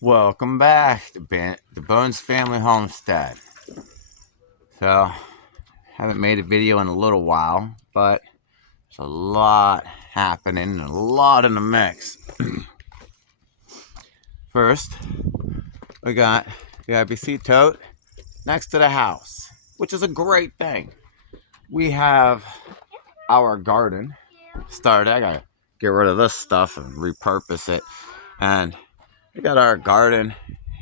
Welcome back to the Bones Family Homestead. So, haven't made a video in a little while, but there's a lot happening and a lot in the mix. First, we got the IBC tote next to the house, which is a great thing. We have our garden started. I gotta get rid of this stuff and repurpose it. And we got our garden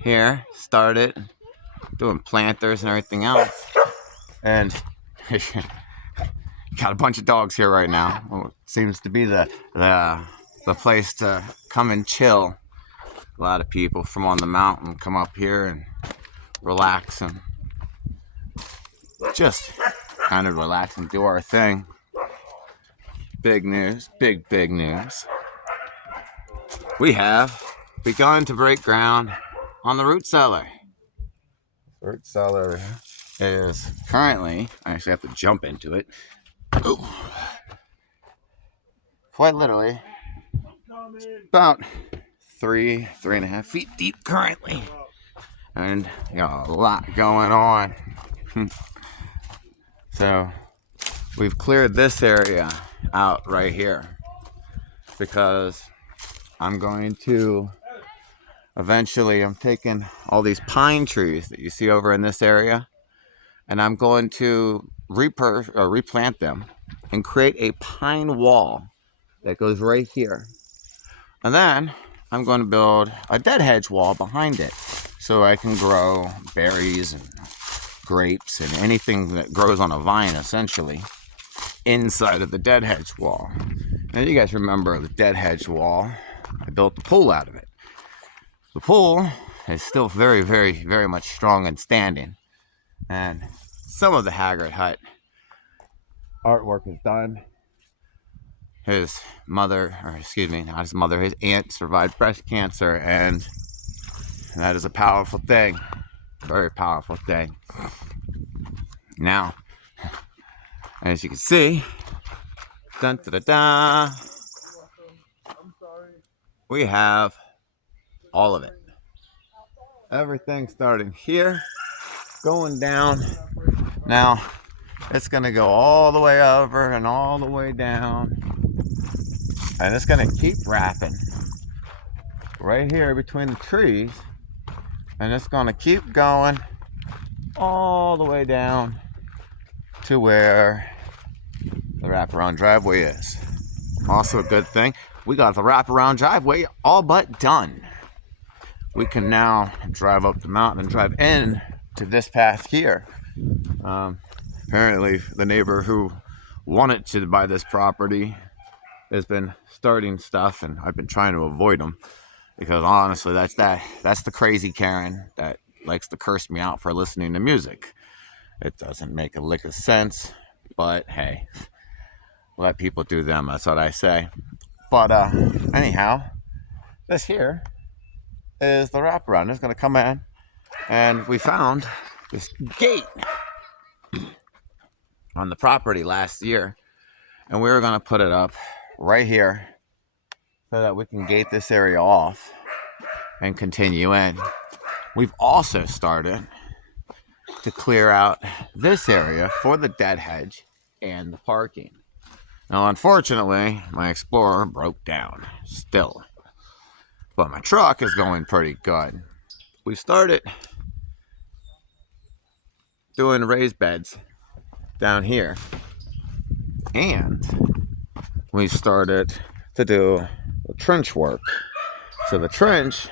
here started, doing planters and everything else. And got a bunch of dogs here right now. Well, it seems to be the place to come and chill. A lot of people from on the mountain come up here and relax and just kind of relax and do our thing. Big news, big news. We have begun to break ground on the root cellar. Root cellar is currently, I actually have to jump into it. Ooh. Quite literally about 3.5 feet deep currently, and got a lot going on. So we've cleared this area out right here because I'm going to eventually, I'm taking all these pine trees that you see over in this area, and I'm going to replant them and create a pine wall that goes right here. And then I'm going to build a dead hedge wall behind it so I can grow berries and grapes and anything that grows on a vine, essentially, inside of the dead hedge wall. Now, you guys remember the dead hedge wall? I built the pool out of it. The pool is still very much strong and standing. And some of the Haggard Hut artwork is done. His mother, or excuse me, not his mother, his aunt survived breast cancer, and that is a powerful thing. Very powerful thing. Now, as you can see, dun, da, da, da, we have all of it. Everything starting here, going down. Now, it's going to go all the way over and all the way down. And it's going to keep wrapping right here between the trees. And it's going to keep going all the way down to where the wraparound driveway is. Also a good thing, we got the wraparound driveway all but done. We can now drive up the mountain and drive in to this path here. Apparently the neighbor who wanted to buy this property has been starting stuff, and I've been trying to avoid them because honestly that's the crazy Karen that likes to curse me out for listening to music. It doesn't make a lick of sense, but hey, let people do them, that's what I say. But anyhow, this here is the wraparound. It's going to come in, and we found this gate on the property last year, and we were going to put it up right here so that we can gate this area off and continue in. We've also started to clear out this area for the dead hedge and the parking. Now, unfortunately, my Explorer broke down still, but my truck is going pretty good. We started doing raised beds down here, and we started to do trench work. So the trench,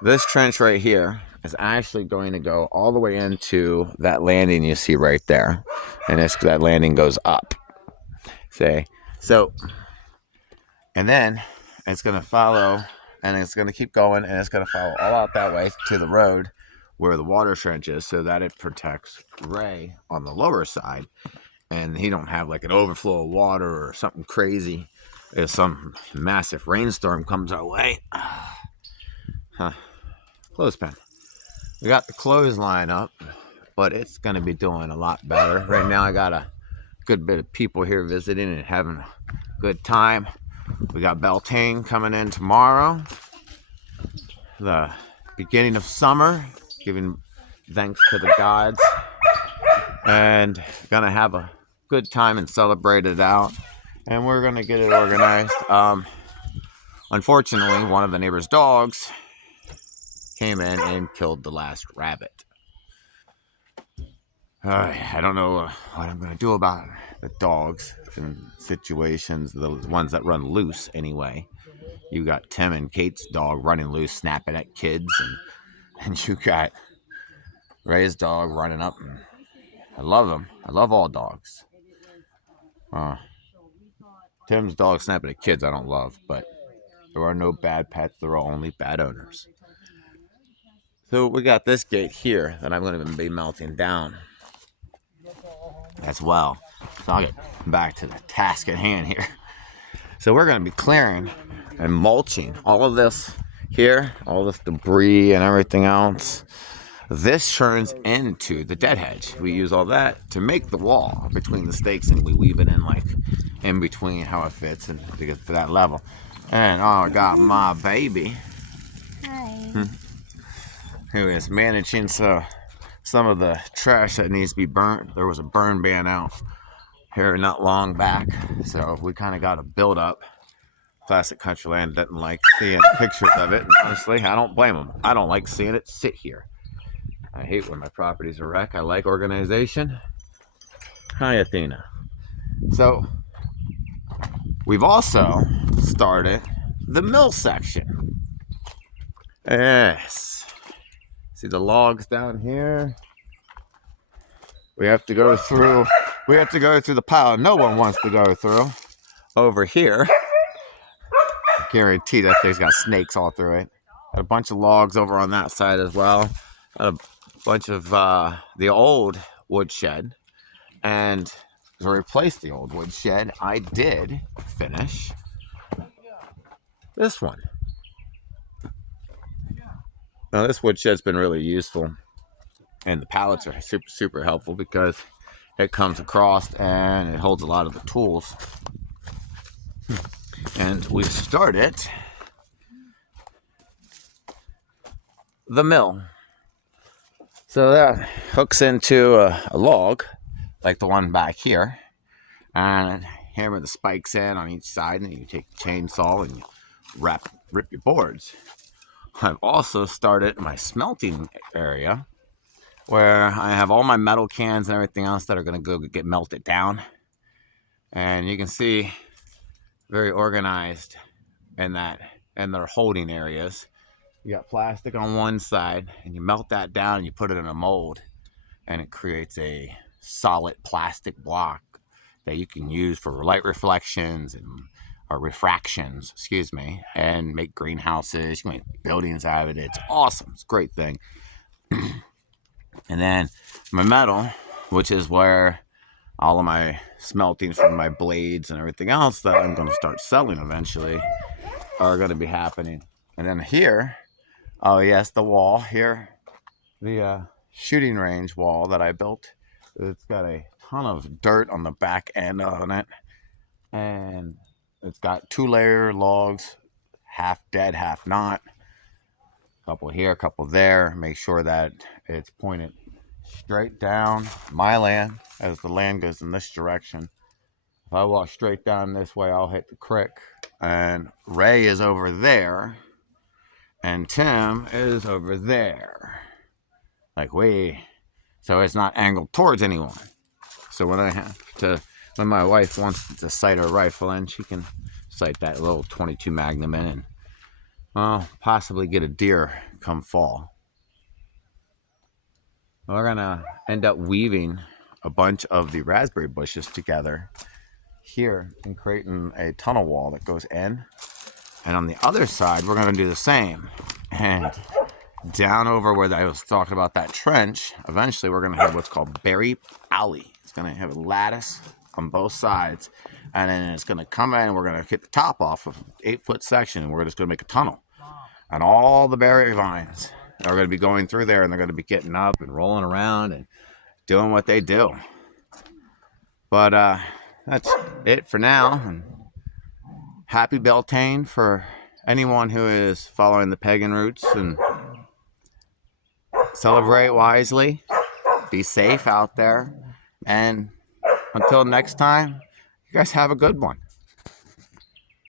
this trench right here, is actually going to go all the way into that landing you see right there, and that landing goes up. So, and then it's going to follow, and it's going to keep going, and it's going to follow all out that way to the road where the water trench is, so that it protects Ray on the lower side, and he don't have like an overflow of water or something crazy if some massive rainstorm comes our way. Clothespin. We got the clothesline up, but it's going to be doing a lot better. Right now I got a good bit of people here visiting and having a good time. We got Beltane coming in tomorrow. the beginning of summer, giving thanks to the gods, and gonna have a good time and celebrate it out. And we're gonna get it organized. Unfortunately, one of the neighbor's dogs came in and killed the last rabbit. I don't know what I'm gonna do about the dogs in situations, the ones that run loose anyway. You got Tim and Kate's dog running loose, snapping at kids, and you got Ray's dog running up. And I love him. I love all dogs. Tim's dog snapping at kids I don't love, but there are no bad pets. There are only bad owners. So we got this gate here that I'm going to be melting down as well. So I'll get back to the task at hand here. So we're going to be clearing and mulching all of this here, all this debris and everything else. This turns into the dead hedge. We use all that to make the wall between the stakes, and we weave it in like in between how it fits and to get to that level. And oh, I got my baby. Hi. Who is managing some of the trash that needs to be burnt. There was a burn ban out here not long back, so we kind of got a build up. Classic Countryland doesn't like seeing pictures of it, and honestly, I don't blame them. I don't like seeing it sit here. I hate when my property's a wreck. I like organization. Hi, Athena. So, we've also started the mill section. Yes. See the logs down here? We have to go through the pile no one wants to go through. Over here. I guarantee that thing's got snakes all through it. Got a bunch of logs over on that side as well. Got a bunch of the old woodshed. And to replace the old woodshed, I did finish this one. Now this woodshed's been really useful, and the pallets are super helpful because it comes across and it holds a lot of the tools. And we started the mill. So that hooks into a log like the one back here, and hammer the spikes in on each side, and you take the chainsaw and you rip your boards. I've also started my smelting area where I have all my metal cans and everything else that are going to go get melted down. And you can see very organized in their holding areas. You got plastic on one side, and you melt that down and you put it in a mold, and it creates a solid plastic block that you can use for light reflections or refractions, and make greenhouses. You can make buildings out of it. It's awesome. It's a great thing. And then my metal, which is where all of my smelting from my blades and everything else that I'm going to start selling eventually are going to be happening. And then here, oh yes, the wall here, the shooting range wall that I built. It's got a ton of dirt on the back end on it, and it's got 2-layer logs, half dead, half not. A couple here, a couple there. Make sure that it's pointed straight down my land as the land goes in this direction. If I walk straight down this way, I'll hit the creek. And Ray is over there, and Tim is over there. So it's not angled towards anyone. So when my wife wants to sight her rifle in, she can sight that little 22 Magnum in and, well, possibly get a deer come fall. We're gonna end up weaving a bunch of the raspberry bushes together here and creating a tunnel wall that goes in. And on the other side, we're gonna do the same. And down over where I was talking about that trench, eventually we're gonna have what's called Berry Alley. It's gonna have a lattice on both sides, and then it's gonna come in and we're gonna hit the top off of an 8-foot section, and we're just gonna make a tunnel. And all the berry vines are going to be going through there, and they're going to be getting up and rolling around and doing what they do. But that's it for now. And happy Beltane for anyone who is following the pagan roots, and celebrate wisely, be safe out there, and until next time, you guys have a good one.